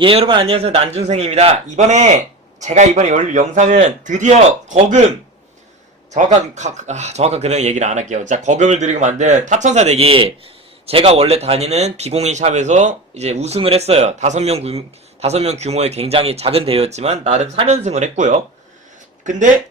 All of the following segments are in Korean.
예 여러분 안녕하세요. 난중생입니다. 이번에 제가 이번에 올릴 영상은 드디어 거금. 정확한 가- 아, 정확한 그런 얘기를 안 할게요. 자 거금을 들이고 만든 타천사 덱이 제가 원래 다니는 비공인 샵에서 이제 우승을 했어요. 다섯 명 규, 다섯 명 규모의 굉장히 작은 대회였지만 나름 3연승을 했고요. 근데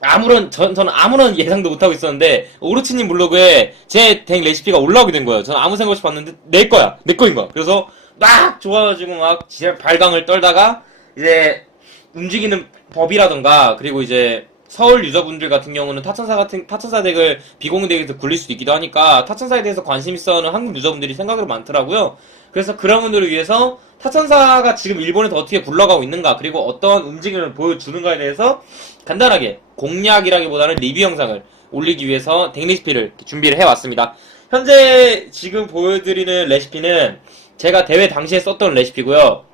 아무런 전, 저는 아무런 예상도 못하고 있었는데 오르치님 블로그에 제덱 레시피가 올라오게 된 거예요. 저는 아무 생각 없이 봤는데 내 거야. 내 거인 거야. 그래서 막 좋아가지고 막 진짜 발광을 떨다가 이제 움직이는 법이라던가 그리고 이제 서울 유저분들 같은 경우는 타천사 같은 타천사 덱을 비공인 덱에서 굴릴 수도 있기도 하니까 타천사에 대해서 관심 있어하는 한국 유저분들이 생각으로 많더라고요. 그래서 그런 분들을 위해서 타천사가 지금 일본에서 어떻게 굴러가고 있는가 그리고 어떤 움직임을 보여주는가에 대해서 간단하게 공략이라기보다는 리뷰 영상을 올리기 위해서 덱 레시피를 준비를 해왔습니다. 현재 지금 보여드리는 레시피는 제가 대회 당시에 썼던 레시피고요.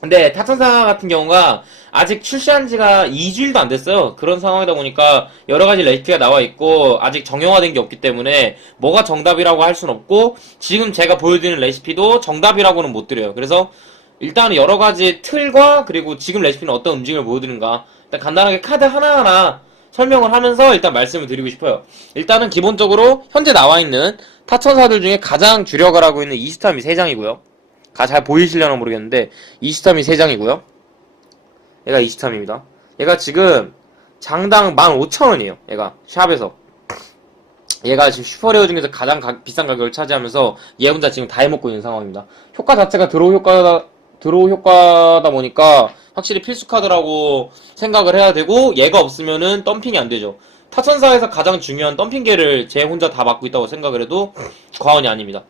근데 타천사 같은 경우가 아직 출시한 지가 2주일도 안 됐어요. 그런 상황이다 보니까 여러 가지 레시피가 나와 있고 아직 정형화된 게 없기 때문에 뭐가 정답이라고 할 수는 없고 지금 제가 보여드리는 레시피도 정답이라고는 못 드려요. 그래서 일단 여러 가지 틀과 그리고 지금 레시피는 어떤 움직임을 보여드는가 일단 간단하게 카드 하나하나 설명을 하면서 일단 말씀을 드리고 싶어요. 일단은 기본적으로 현재 나와 있는 타천사들 중에 가장 주력을 하고 있는 이스타미 3장이고요. 잘 보이시려나 모르겠는데 이스타미 3장이고요. 얘가 이스타미입니다. 얘가 지금 장당 15,000원이에요. 얘가 샵에서. 얘가 지금 슈퍼레어 중에서 가장 가- 비싼 가격을 차지하면서 얘 혼자 지금 다 해먹고 있는 상황입니다. 효과 자체가 드로우 효과다, 드로우 효과다 보니까 확실히 필수 카드라고 생각을 해야 되고 얘가 없으면은 덤핑이 안 되죠. 타천사에서 가장 중요한 덤핑계를 제 혼자 다 맡고 있다고 생각을 해도 과언이 아닙니다.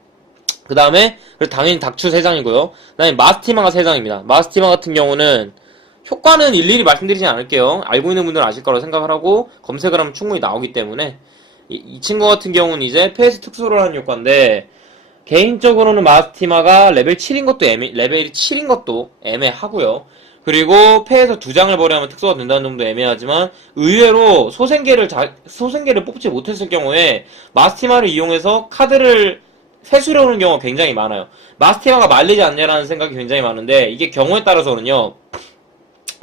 그 다음에 당연히 닥추 3장이고요. 그 다음에 마스티마가 3장입니다. 마스티마 같은 경우는 효과는 일일이 말씀드리지 않을게요. 알고 있는 분들은 아실 거라고 생각을 하고 검색을 하면 충분히 나오기 때문에 이, 이 친구 같은 경우는 이제 패스 특수를 하는 효과인데 개인적으로는 마스티마가 레벨 7인 것도 애매, 레벨이 7인 것도 애매하고요. 그리고 패에서 두 장을 버려면 특수가 된다는 점도 애매하지만 의외로 소생계를 자, 소생계를 뽑지 못했을 경우에 마스티마를 이용해서 카드를 회수려오는 경우가 굉장히 많아요. 마스티마가 말리지 않냐라는 생각이 굉장히 많은데 이게 경우에 따라서는요.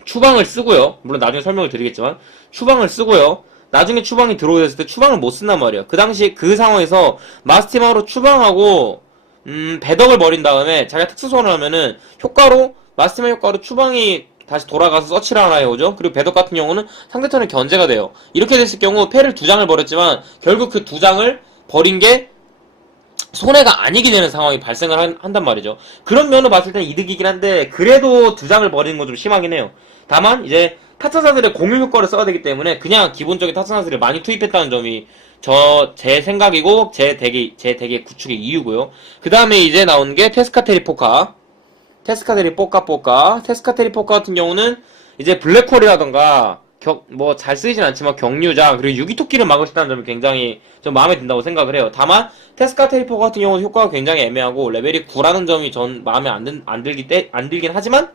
추방을 쓰고요. 물론 나중에 설명을 드리겠지만 추방을 쓰고요. 나중에 추방이 들어오셨을 때 추방을 못 쓴단 말이에요. 그 당시 그 상황에서 마스티마로 추방하고 음, 배덕을 버린 다음에 자기가 특수소환을 하면은 효과로 마스티마 효과로 추방이 다시 돌아가서 서치를 하나 해오죠. 그리고 배덕 같은 경우는 상대편의 견제가 돼요. 이렇게 됐을 경우 패를 두 장을 버렸지만 결국 그 두 장을 버린 게 손해가 아니게 되는 상황이 발생을 한, 한단 말이죠. 그런 면을 봤을 때는 이득이긴 한데 그래도 두 장을 버리는 건 좀 심하긴 해요. 다만 이제 타천사들의 공유 효과를 써야 되기 때문에 그냥 기본적인 타천사들을 많이 투입했다는 점이 저 제 생각이고 제 덱의 제 덱의 구축의 이유고요. 그 다음에 이제 나온 게 테스카테리 포카, 테스카테리 뽀까 뽀까, 테스카테리 포카 같은 경우는 이제 블랙홀이라던가 뭐잘 쓰이진 않지만 경류자 그리고 유기토끼를 막을 수 있다는 점이 굉장히 좀 마음에 든다고 생각을 해요. 다만 테스카 테리포 같은 경우는 효과가 굉장히 애매하고 레벨이 9라는 점이 전 마음에 안, 든, 안 들기 때, 안 들긴 하지만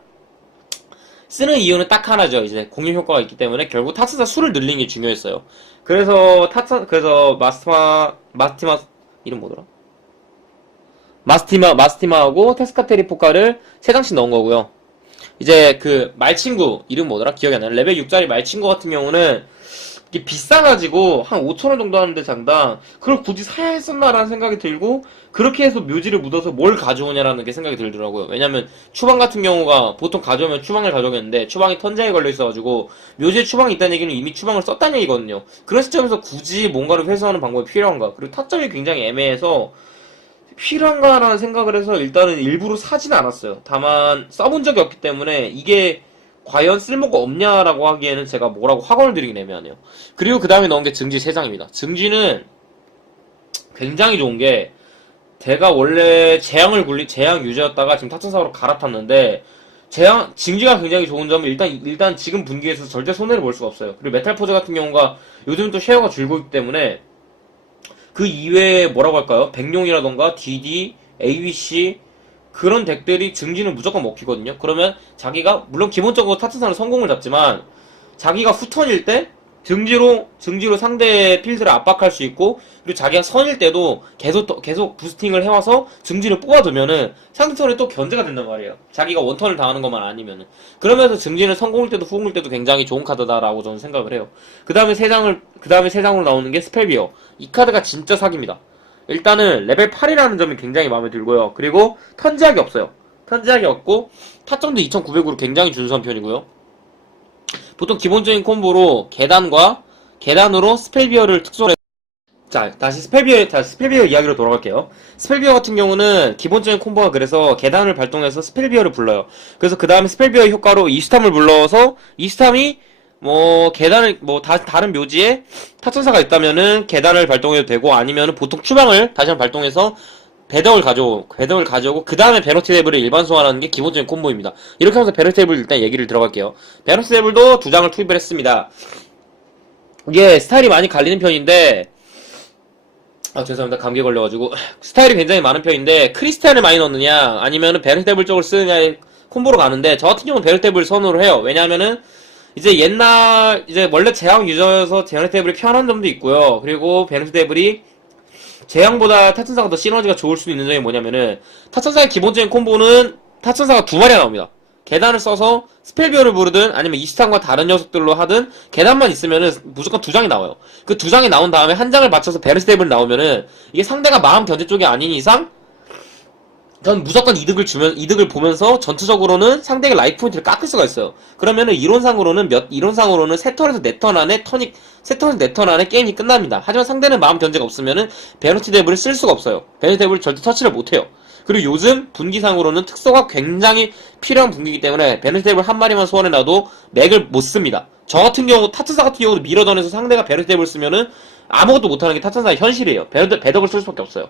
쓰는 이유는 딱 하나죠. 이제 공유 효과가 있기 때문에 결국 타스사 수를 늘리는 게 중요했어요. 그래서 타스 그래서 마스티마 마스티마 이름 뭐더라? 마스티마 마스티마하고 테스카테리 포카를 세 장씩 넣은 거고요. 이제 그 말친구 이름 뭐더라? 기억이 안 나요. 레벨 6짜리 말친구 같은 경우는 이게 비싸가지고 한 5천 원 정도 하는데 장당 그걸 굳이 사야 했었나라는 생각이 들고 그렇게 해서 묘지를 묻어서 뭘 가져오냐라는 게 생각이 들더라고요. 왜냐면 추방 같은 경우가 보통 가져오면 추방을 가져오겠는데 추방이 턴자에 걸려 있어가지고 묘지에 추방이 있다는 얘기는 이미 추방을 썼다는 얘기거든요. 그런 시점에서 굳이 뭔가를 회수하는 방법이 필요한가? 그리고 타점이 굉장히 애매해서 필요한가라는 생각을 해서 일단은 일부러 사진 않았어요. 다만 써본 적이 없기 때문에 이게 과연 쓸모가 없냐라고 하기에는 제가 뭐라고 확언을 드리긴 애매하네요. 그리고 그 다음에 넣은 게 증지 3장입니다. 증지는 굉장히 좋은 게 제가 원래 재앙을 굴리 재앙 유저였다가 지금 타천사로 갈아탔는데 재앙 증지가 굉장히 좋은 점은 일단 일단 지금 분기에서 절대 손해를 볼 수가 없어요. 그리고 메탈 포즈 같은 경우가 요즘 또 쉐어가 줄고 있기 때문에 그 이외에 뭐라고 할까요? 백룡이라던가 DD, ABC 그런 덱들이 증지는 무조건 먹히거든요. 그러면 자기가 물론 기본적으로 타츠사는 성공을 잡지만 자기가 후턴일 때 증지로 증지로 상대 필드를 압박할 수 있고 그리고 자기가 선일 때도 계속 또- 계속 부스팅을 해와서 증지를 뽑아두면은 상대 턴에 또 견제가 된단 말이에요. 자기가 원턴을 당하는 것만 아니면은 그러면서 증지는 성공일 때도 후공일 때도 굉장히 좋은 카드다라고 저는 생각을 해요. 그 다음에 세 장을 그 다음에 세 장으로 나오는 게 스펠비어 이 카드가 진짜 사기입니다. 일단은 레벨 8이라는 점이 굉장히 마음에 들고요. 그리고 턴제약이 없어요. 턴제약이 없고 타점도 2,900으로 굉장히 준수한 편이고요. 보통 기본적인 콤보로 계단과 계단으로 스펠비어를 특수로 자, 다시 스펠비어, 자, 스펠비어 이야기로 돌아갈게요. 스펠비어 같은 경우는 기본적인 콤보가 그래서 계단을 발동해서 스펠비어를 불러요. 그래서 그 다음에 스펠비어 효과로 이스탐을 불러서 이스탐이 뭐 계단을 뭐 다, 다른 묘지에 타천사가 있다면은 계단을 발동해도 되고 아니면은 보통 추방을 다시 한번 발동해서 배덕을 가져오고 배덕을 가져오고 그 다음에 베너티 데블을 일반 소환하는 게 기본적인 콤보입니다. 이렇게 하면서 베너티 데블 일단 얘기를 들어갈게요. 베너티 데블도 두 장을 투입을 했습니다. 이게 스타일이 많이 갈리는 편인데 아 죄송합니다 감기 걸려가지고 스타일이 굉장히 많은 편인데 크리스탈을 많이 넣느냐 아니면은 베르테블 쪽을 쓰느냐의 콤보로 가는데 저 같은 경우는 베르테블 선호를 해요 왜냐하면은 이제 옛날 이제 원래 제왕 유저여서 베르테블이 편한 점도 있고요 그리고 베르테블이 제왕보다 타천사가 더 시너지가 좋을 수 있는 점이 뭐냐면은 타천사의 기본적인 콤보는 타천사가 두 마리가 나옵니다 계단을 써서 스펠비어를 부르든 아니면 이스탄과 다른 녀석들로 하든 계단만 있으면은 무조건 두 장이 나와요. 그 두 장이 나온 다음에 한 장을 맞춰서 베르스텝을 나오면은 이게 상대가 마음 견제 쪽이 아닌 이상 전 무조건 이득을 주면 이득을 보면서 전투적으로는 상대의 라이프 포인트를 깎을 수가 있어요. 그러면은 이론상으로는 몇 이론상으로는 세 턴에서 네 턴 안에 턴이 세 턴에서 네 턴 안에 게임이 끝납니다. 하지만 상대는 마음 견제가 없으면은 베너티 데블을 쓸 수가 없어요. 베너티 데블을 절대 터치를 못 해요. 그리고 요즘 분기상으로는 특성가 굉장히 필요한 분기이기 때문에 베르스텝을 한 마리만 소환해 놔도 맥을 못 씁니다. 저 같은 경우 타천사 같은 경우도 밀어던해서 상대가 베르스텝을 쓰면은 아무것도 못 하는 게 타천사의 현실이에요. 베르, 배덕을 쓸 수밖에 없어요.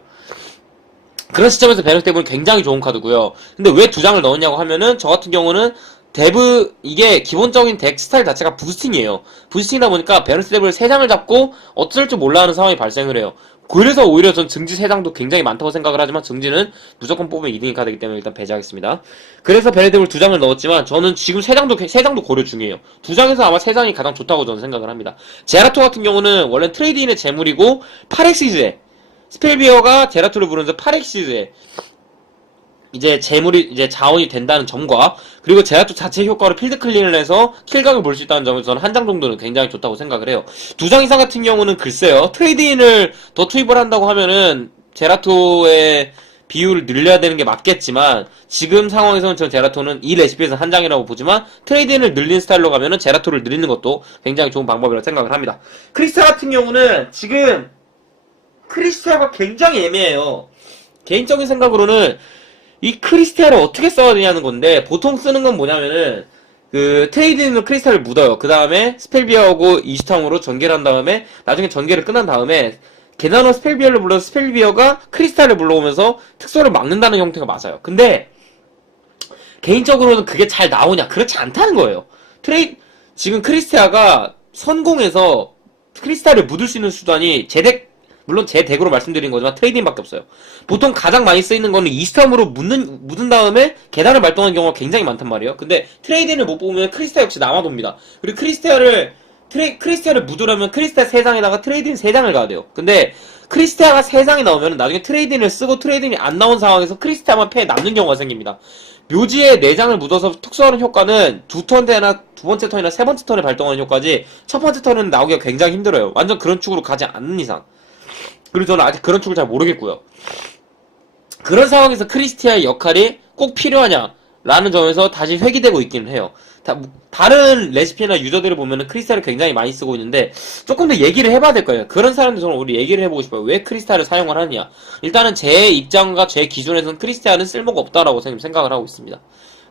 그런 시점에서 베르스텝은 굉장히 좋은 카드고요. 근데 왜 두 장을 넣었냐고 하면은 저 같은 경우는 데브 이게 기본적인 덱 스타일 자체가 부스팅이에요. 부스팅이다 보니까 베르스텝을 세 장을 잡고 어쩔 줄 몰라 하는 상황이 발생을 해요. 그래서 오히려 전 증지 세장도 굉장히 많다고 생각을 하지만 증지는 무조건 뽑으면 2등이 카드이기 때문에 일단 배제하겠습니다. 그래서 베르데블 두 장을 넣었지만 저는 지금 세 장도 세 장도 고려 중이에요. 두 장에서 아마 세 장이 가장 좋다고 저는 생각을 합니다. 제라토 같은 경우는 원래 트레이드인의 재물이고 8엑시즈에 스펠비어가 제라토를 부르면서 8엑시즈에 이제 재물이 이제 자원이 된다는 점과 그리고 제라토 자체 효과로 필드 클린을 해서 킬각을 볼 수 있다는 점에서 저는 한 장 정도는 굉장히 좋다고 생각을 해요. 두 장 이상 같은 경우는 글쎄요. 트레이드인을 더 투입을 한다고 하면은 제라토의 비율을 늘려야 되는 게 맞겠지만 지금 상황에서는 저 제라토는 이 레시피에서 한 장이라고 보지만 트레이드인을 늘린 스타일로 가면은 제라토를 늘리는 것도 굉장히 좋은 방법이라고 생각을 합니다. 크리스타 같은 경우는 지금 크리스타가 굉장히 애매해요. 개인적인 생각으로는 이 크리스탈을 어떻게 써야 되냐는 건데 보통 쓰는 건 뭐냐면은 그 트레이드인으로 크리스탈을 묻어요. 그 다음에 스펠비어하고 이스탕으로 전개를 한 다음에 나중에 전개를 끝난 다음에 게나노 스펠비어를 불러서 스펠비어가 크리스탈을 불러오면서 특수를 막는다는 형태가 맞아요. 근데 개인적으로는 그게 잘 나오냐? 그렇지 않다는 거예요. 트레이 지금 크리스티아가 선공에서 크리스탈을 묻을 수 있는 수단이 제덱 물론 제 덱으로 말씀드린 거지만 트레이딩밖에 없어요. 보통 가장 많이 쓰이는 거는 이스텀으로 묻는, 묻은 다음에 계단을 발동하는 경우가 굉장히 많단 말이에요. 근데 트레이딩을 못 보면 크리스타 역시 남아돕니다. 그리고 크리스타를 트레, 크리스타를 묻으려면 크리스타 3장에다가 트레이딩 3장을 가야 돼요. 근데 크리스타가 3장이 나오면 나중에 트레이딩을 쓰고 트레이딩이 안 나온 상황에서 크리스타만 패에 남는 경우가 생깁니다. 묘지에 4장을 묻어서 특수하는 효과는 두 턴이나 두 번째 턴이나 세 번째 턴에 발동하는 효과지 첫 번째 턴은 나오기가 굉장히 힘들어요. 완전 그런 축으로 가지 않는 이상. 그리고 저는 아직 그런 축을 잘 모르겠고요. 그런 상황에서 크리스티아의 역할이 꼭 필요하냐라는 점에서 다시 회귀되고 있기는 해요. 다, 른 레시피나 유저들을 보면은 크리스탈을 굉장히 많이 쓰고 있는데 조금 더 얘기를 해봐야 될 거예요. 그런 사람들 저는 우리 얘기를 해보고 싶어요. 왜 크리스탈을 사용을 하느냐. 일단은 제 입장과 제 기준에서는 크리스탈은 쓸모가 없다라고 생각을 하고 있습니다.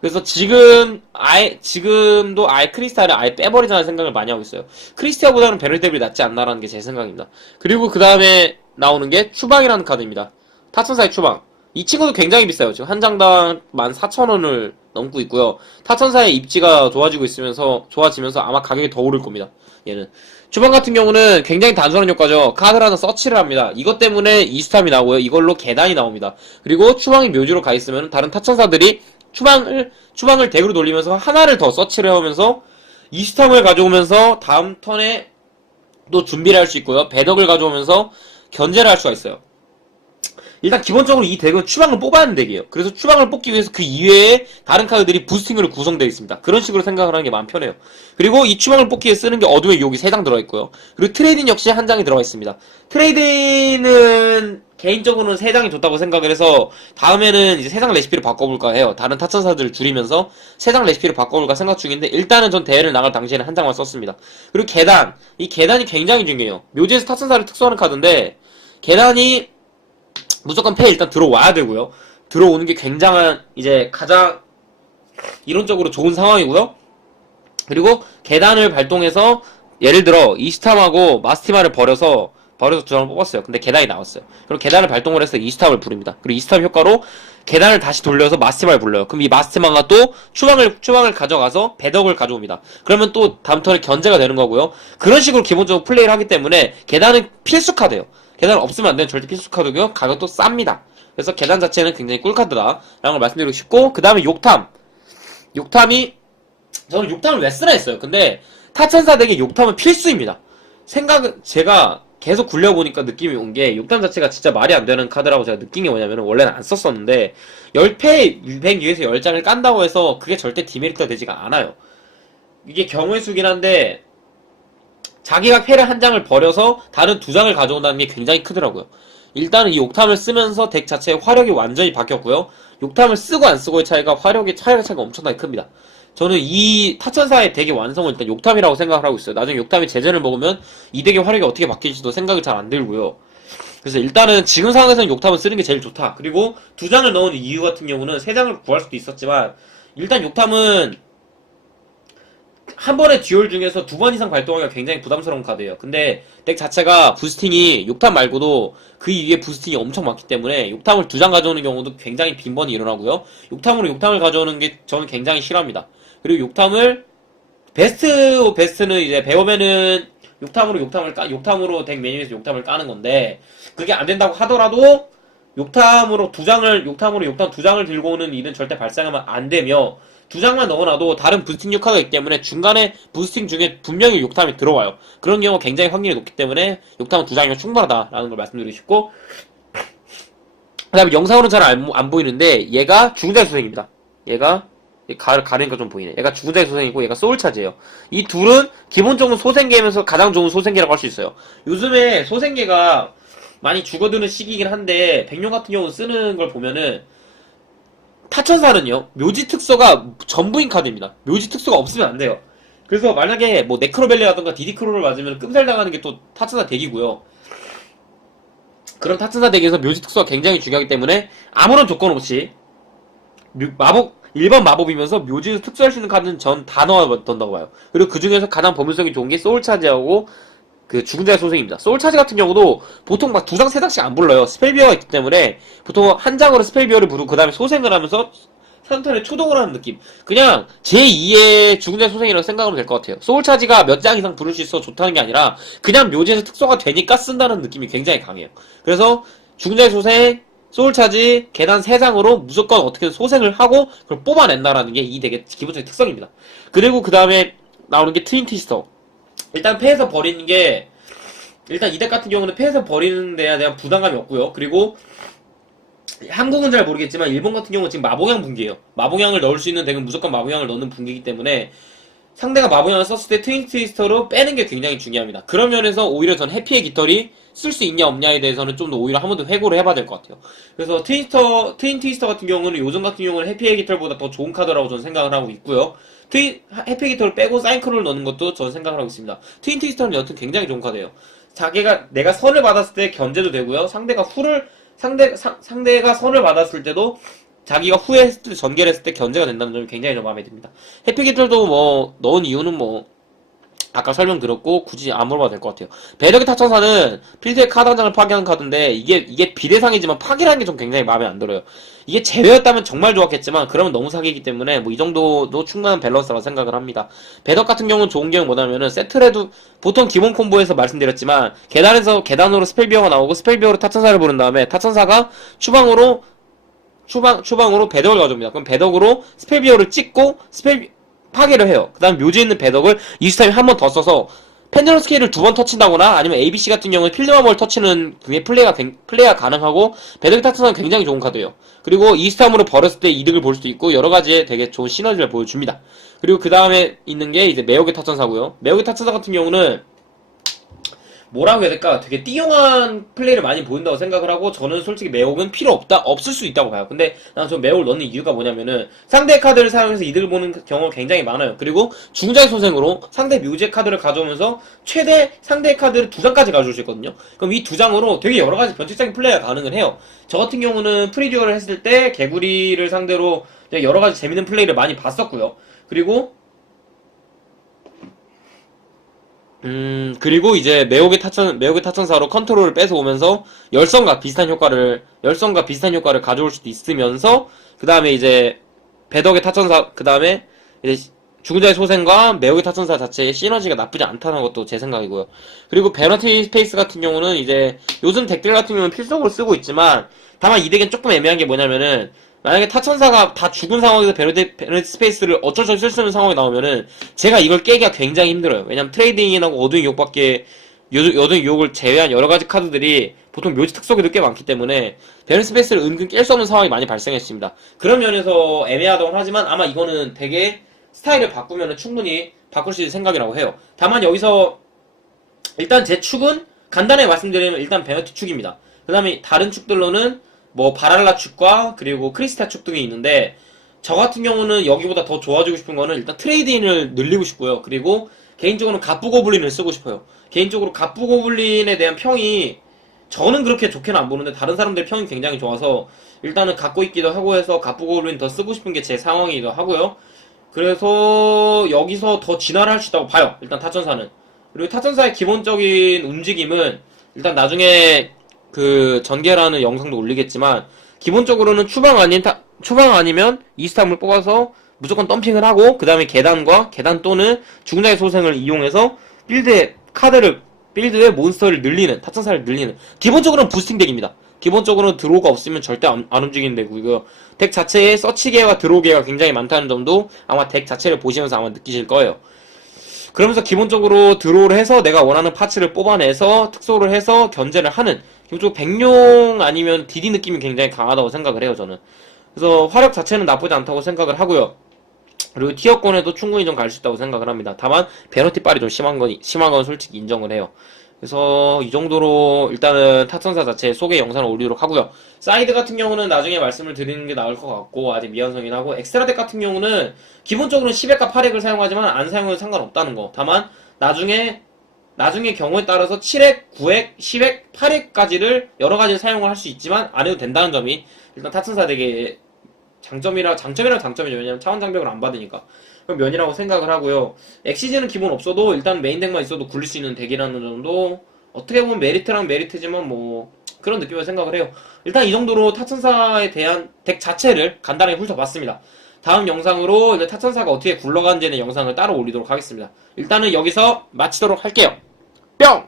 그래서 지금 아예 지금도 아예 크리스탈을 아예 빼버리자는 생각을 많이 하고 있어요. 크리스티아보다는 베를데블이 낫지 않나라는 게 제 생각입니다. 그리고 그 다음에 나오는 게 추방이라는 카드입니다. 타천사의 추방. 이 친구도 굉장히 비싸요. 지금 한 장당 14,000원을 넘고 있고요. 타천사의 입지가 좋아지고 있으면서 좋아지면서 아마 가격이 더 오를 겁니다. 얘는 추방 같은 경우는 굉장히 단순한 효과죠. 카드를 하나 서치를 합니다. 이것 때문에 이스탐이 나오고요. 이걸로 계단이 나옵니다. 그리고 추방이 묘지로 가 있으면 다른 타천사들이 추방을 추방을 덱으로 돌리면서 하나를 더 서치를 해오면서 이스탐을 가져오면서 다음 턴에 또 준비를 할 수 있고요. 배덕을 가져오면서 견제를 할 수가 있어요. 일단 기본적으로 이 덱은 추방을 뽑아야 하는 덱이에요. 그래서 추방을 뽑기 위해서 그 이외에 다른 카드들이 부스팅으로 구성되어 있습니다. 그런 식으로 생각을 하는 게 마음 편해요. 그리고 이 추방을 뽑기 위해 쓰는 게 어둠의 욕이 3장 들어있고요. 그리고 트레이딩 역시 한 장이 들어가 있습니다. 트레이딩은 개인적으로는 3장이 좋다고 생각을 해서 다음에는 이제 3장 레시피를 바꿔볼까 해요. 다른 타천사들을 줄이면서 3장 레시피를 바꿔볼까 생각 중인데 일단은 전 대회를 나갈 당시에는 한 장만 썼습니다. 그리고 계단. 이 계단이 굉장히 중요해요. 묘지에서 타천사를 특수하는 카드인데 계단이 무조건 패에 일단 들어와야 되고요. 들어오는 게 굉장한 이제 가장 이론적으로 좋은 상황이고요. 그리고 계단을 발동해서 예를 들어 이스탐하고 마스티마를 버려서 버려서 두 장을 뽑았어요. 근데 계단이 나왔어요. 그럼 계단을 발동을 해서 이스탐을 부릅니다. 그리고 이스탐 효과로 계단을 다시 돌려서 마스티마를 불러요. 그럼 이 마스티마가 또 추방을 추방을 가져가서 배덕을 가져옵니다. 그러면 또 다음 턴에 견제가 되는 거고요. 그런 식으로 기본적으로 플레이를 하기 때문에 계단은 필수 카드예요. 계단 없으면 안 되는 절대 필수 카드고요. 가격도 쌉니다. 그래서 계단 자체는 굉장히 꿀카드다라는 걸 말씀드리고 싶고 그 다음에 욕탐. 욕탐이 저는 욕탐을 왜 쓰나 했어요. 근데 타천사 덱에 욕탐은 필수입니다. 생각은 제가 계속 굴려보니까 느낌이 온 게 욕탐 자체가 진짜 말이 안 되는 카드라고 제가 느낀 게 뭐냐면 원래는 안 썼었는데 10패 100 위에서 10장을 깐다고 해서 그게 절대 디메리트가 되지가 않아요. 이게 경우의 수긴 한데 자기가 패를 한 장을 버려서 다른 두 장을 가져온다는 게 굉장히 크더라고요. 일단은 이 옥탐을 쓰면서 덱 자체의 화력이 완전히 바뀌었고요. 욕탐을 쓰고 안 쓰고의 차이가 화력의 차이가 차이가 엄청나게 큽니다. 저는 이 타천사의 덱의 완성은 일단 욕탐이라고 생각을 하고 있어요. 나중에 욕탐이 제재를 먹으면 이 덱의 화력이 어떻게 바뀔지도 생각이 잘안 들고요. 그래서 일단은 지금 상황에서는 욕탐을 쓰는 게 제일 좋다. 그리고 두 장을 넣은 이유 같은 경우는 세 장을 구할 수도 있었지만 일단 욕탐은 한 번의 듀얼 중에서 두 번 이상 발동하기가 굉장히 부담스러운 카드예요. 근데 덱 자체가 부스팅이 욕탐 말고도 그 이후에 부스팅이 엄청 많기 때문에 욕탐을 두 장 가져오는 경우도 굉장히 빈번히 일어나고요. 욕탐으로 욕탐을 가져오는 게 저는 굉장히 싫어합니다. 그리고 욕탐을 베스트 베스트는 이제 배우면은 욕탐으로 욕탐을 까 욕탐으로 덱 메뉴에서 욕탐을 까는 건데 그게 안 된다고 하더라도 욕탐으로 두 장을 욕탐으로 욕탐 두 장을 들고 오는 일은 절대 발생하면 안 되며 두 장만 넣어놔도 다른 부스팅 효과가 있기 때문에 중간에 부스팅 중에 분명히 욕탐이 들어와요. 그런 경우 굉장히 확률이 높기 때문에 욕탐은 두 장이면 충분하다라는 걸 말씀드리고 싶고 그 다음에 영상으로는 잘안 보이는데 얘가 자의 소생입니다. 얘가 가, 가르니까 좀 보이네. 얘가 자의 소생이고 얘가 소울차지예요. 이 둘은 기본적으로 소생계면서 가장 좋은 소생계라고 할 수 있어요. 요즘에 소생계가 많이 죽어드는 시기이긴 한데 백룡 같은 경우 쓰는 걸 보면은 타천사는요 묘지 특서가 전부인 카드입니다. 묘지 특서가 없으면 안 돼요. 그래서 만약에 뭐 네크로벨리라던가 디디크로를 맞으면 끔살 당하는 게 또 타천사 덱이고요. 그런 타천사 덱에서 묘지 특수가 굉장히 중요하기 때문에 아무런 조건 없이 묘- 마법 일반 마법이면서 묘지에서 특수할 수 있는 카드는 전 다 넣어둔다고 봐요. 그리고 그 중에서 가장 범위성이 좋은 게 소울 차지하고 그 죽은 자의 소생입니다. 소울 차지 같은 경우도 보통 막 두 장, 세 장씩 안 불러요. 스펠비어가 있기 때문에 보통 한 장으로 스펠비어를 부르고 그 다음에 소생을 하면서 산턴에 초동을 하는 느낌. 그냥 제2의 죽은 자의 소생이라고 생각하면 될 것 같아요. 소울 차지가 몇 장 이상 부를 수 있어 좋다는 게 아니라 그냥 묘지에서 특성화 되니까 쓴다는 느낌이 굉장히 강해요. 그래서 죽은 자의 소생, 소울 차지, 계단 3장으로 무조건 어떻게든 소생을 하고 그걸 뽑아낸다라는 게 이 덱의 기본적인 특성입니다. 그리고 그 다음에 나오는 게 트윈 트위스터. 일단 패에서 버리는 게 일단 이 덱 같은 경우는 패에서 버리는 데에 대한 부담감이 없고요. 그리고 한국은 잘 모르겠지만 일본 같은 경우는 지금 마봉양 분기예요. 마봉양을 넣을 수 있는 덱은 무조건 마봉양을 넣는 분기이기 때문에 상대가 마봉양을 썼을 때 트윈 트위스터로 빼는 게 굉장히 중요합니다. 그런 면에서 오히려 전 해피의 깃털이 쓸 수 있냐 없냐에 대해서는 좀 더 오히려 한 번 더 회고를 해봐야 될 것 같아요. 그래서 트위스터, 트윈 트위스터 같은 경우는 요즘 같은 경우는 해피의 깃털보다 더 좋은 카드라고 저는 생각을 하고 있고요. 트윈, 해피의 깃털을 빼고 사이클을 넣는 것도 저는 생각을 하고 있습니다. 트윈 트위스터는 여튼 굉장히 좋은 카드예요. 자기가, 내가 선을 받았을 때 견제도 되고요. 상대가 후를, 상대, 상, 상대가 선을 받았을 때도 자기가 후에 했을 때, 전개를 했을 때 견제가 된다는 점이 굉장히 좀 마음에 듭니다. 해피기틀도 뭐, 넣은 이유는 뭐, 아까 설명드렸고, 굳이 안 물어봐도 될 것 같아요. 배력의 타천사는 필드의 카드 한 장을 파괴하는 카드인데, 이게, 이게 비대상이지만 파괴라는 게 좀 굉장히 마음에 안 들어요. 이게 제외였다면 정말 좋았겠지만, 그러면 너무 사기이기 때문에, 뭐, 이 정도도 충분한 밸런스라고 생각을 합니다. 배덕 같은 경우는 좋은 경우 뭐냐면은, 세트레도, 보통 기본 콤보에서 말씀드렸지만, 계단에서, 계단으로 스펠비어가 나오고, 스펠비어로 타천사를 부른 다음에, 타천사가 추방으로 추방, 추방으로 배덕을 가져옵니다. 그럼 배덕으로 스펠비어를 찍고 스펠 파괴를 해요. 그 다음 묘지에 있는 배덕을 이스타임에 한번 더 써서 펜드럼 스케일을 두 번 터친다거나 아니면 ABC 같은 경우는 필드마볼 터치는 그게 플레이가 굉- 플레이가 가능하고 배드기 타투는 굉장히 좋은 카드예요. 그리고 이스탐으로 벌었을 때 이득을 볼 수도 있고 여러 가지의 되게 좋은 시너지를 보여줍니다. 그리고 그 다음에 있는 게 이제 매혹의 타천사고요. 매혹의 타천사 같은 경우는 뭐라고 해야 될까? 되게 띠용한 플레이를 많이 보인다고 생각을 하고 저는 솔직히 매혹은 필요 없다 없을 수 있다고 봐요. 근데 나는 저 매혹을 넣는 이유가 뭐냐면은 상대 카드를 사용해서 이득을 보는 경우가 굉장히 많아요. 그리고 중자의 소생으로 상대 묘지의 카드를 가져오면서 최대 상대의 카드를 두 장까지 가져올 수 있거든요. 그럼 이 두 장으로 되게 여러 가지 변칙적인 플레이가 가능을 해요. 저 같은 경우는 프리듀얼을 했을 때 개구리를 상대로 여러 가지 재밌는 플레이를 많이 봤었고요. 그리고 음, 그리고 이제 매혹의 타천, 매혹의 타천사로 컨트롤을 뺏어오면서 열성과 비슷한 효과를, 열성과 비슷한 효과를 가져올 수도 있으면서, 그 다음에 이제, 배덕의 타천사, 그 다음에 이제 죽은 자의 소생과 매혹의 타천사 자체의 시너지가 나쁘지 않다는 것도 제 생각이고요. 그리고 베너티 스페이스 같은 경우는 이제 요즘 덱들 같은 경우는 필석으로 쓰고 있지만, 다만 이 덱은 조금 애매한 게 뭐냐면은, 만약에 타천사가 다 죽은 상황에서 베너티 스페이스를 어쩔 수 없이 쓸 수 있는 상황이 나오면은, 제가 이걸 깨기가 굉장히 힘들어요. 왜냐면 트레이딩이나 어두운 요- 어두운 유혹을 제외한 여러 가지 카드들이 보통 묘지 특속에도 꽤 많기 때문에 베르 스페이스를 은근 깰 수 없는 상황이 많이 발생했습니다. 그런 면에서 애매하다고 하지만 아마 이거는 되게 스타일을 바꾸면 충분히 바꿀 수 있는 생각이라고 해요. 다만 여기서 일단 제 축은 간단하게 말씀드리면 일단 베너티 축입니다. 그 다음에 다른 축들로는 뭐 바랄라 축과 그리고 크리스타 축 등이 있는데 저 같은 경우는 여기보다 더 좋아지고 싶은 거는 일단 트레이드인을 늘리고 싶고요. 그리고 개인적으로는 갑부고블린을 쓰고 싶어요. 개인적으로 갑부고블린에 대한 평이 저는 그렇게 좋게는 안 보는데 다른 사람들 평이 굉장히 좋아서 일단은 갖고 있기도 하고 해서 갑부고블린 더 쓰고 싶은 게 제 상황이기도 하고요. 그래서 여기서 더 진화를 할 수 있다고 봐요. 일단 타천사는. 그리고 타천사의 기본적인 움직임은 일단 나중에 그 전개라는 영상도 올리겠지만 기본적으로는 추방 아닌 타, 추방 아니면 이스탐을 뽑아서 무조건 덤핑을 하고 그 다음에 계단과 계단 또는 중자의 소생을 이용해서 빌드의 카드를 빌드의 몬스터를 늘리는 타천사를 늘리는 기본적으로는 부스팅 덱입니다. 기본적으로 드로우가 없으면 절대 안, 안 움직이는 덱이고요. 덱 자체에 서치계와 드로우계가 굉장히 많다는 점도 아마 덱 자체를 보시면서 아마 느끼실 거예요. 그러면서 기본적으로 드로우를 해서 내가 원하는 파츠를 뽑아내서 특소를 해서 견제를 하는 기본적으로 백룡 아니면 디디 느낌이 굉장히 강하다고 생각을 해요 저는. 그래서 화력 자체는 나쁘지 않다고 생각을 하고요. 그리고 티어권에도 충분히 좀 갈 수 있다고 생각을 합니다. 다만 베너티 빨이 좀 심한 건 심한 건 솔직히 인정을 해요. 그래서 이 정도로 일단은 타천사 자체 소개 영상을 올리도록 하고요. 사이드 같은 경우는 나중에 말씀을 드리는 게 나을 것 같고 아직 미완성이긴 하고 엑스트라 덱 같은 경우는 기본적으로 10액과 8액을 사용하지만 안 사용해도 상관없다는 거. 다만 나중에 나중에 경우에 따라서 7액, 9액, 10액, 8액까지를 여러 가지 사용을 할 수 있지만 안 해도 된다는 점이 일단 타천사 덱의 장점이라 장점이랑 장점이죠. 왜냐면 차원 장벽을 안 받으니까. 그럼 면이라고 생각을 하고요. 엑시즈는 기본 없어도 일단 메인 덱만 있어도 굴릴 수 있는 덱이라는 점도 어떻게 보면 메리트랑 메리트지만 뭐 그런 느낌으로 생각을 해요. 일단 이 정도로 타천사에 대한 덱 자체를 간단하게 훑어봤습니다. 다음 영상으로 타천사가 어떻게 굴러가는지의 영상을 따로 올리도록 하겠습니다. 일단은 여기서 마치도록 할게요. 뿅!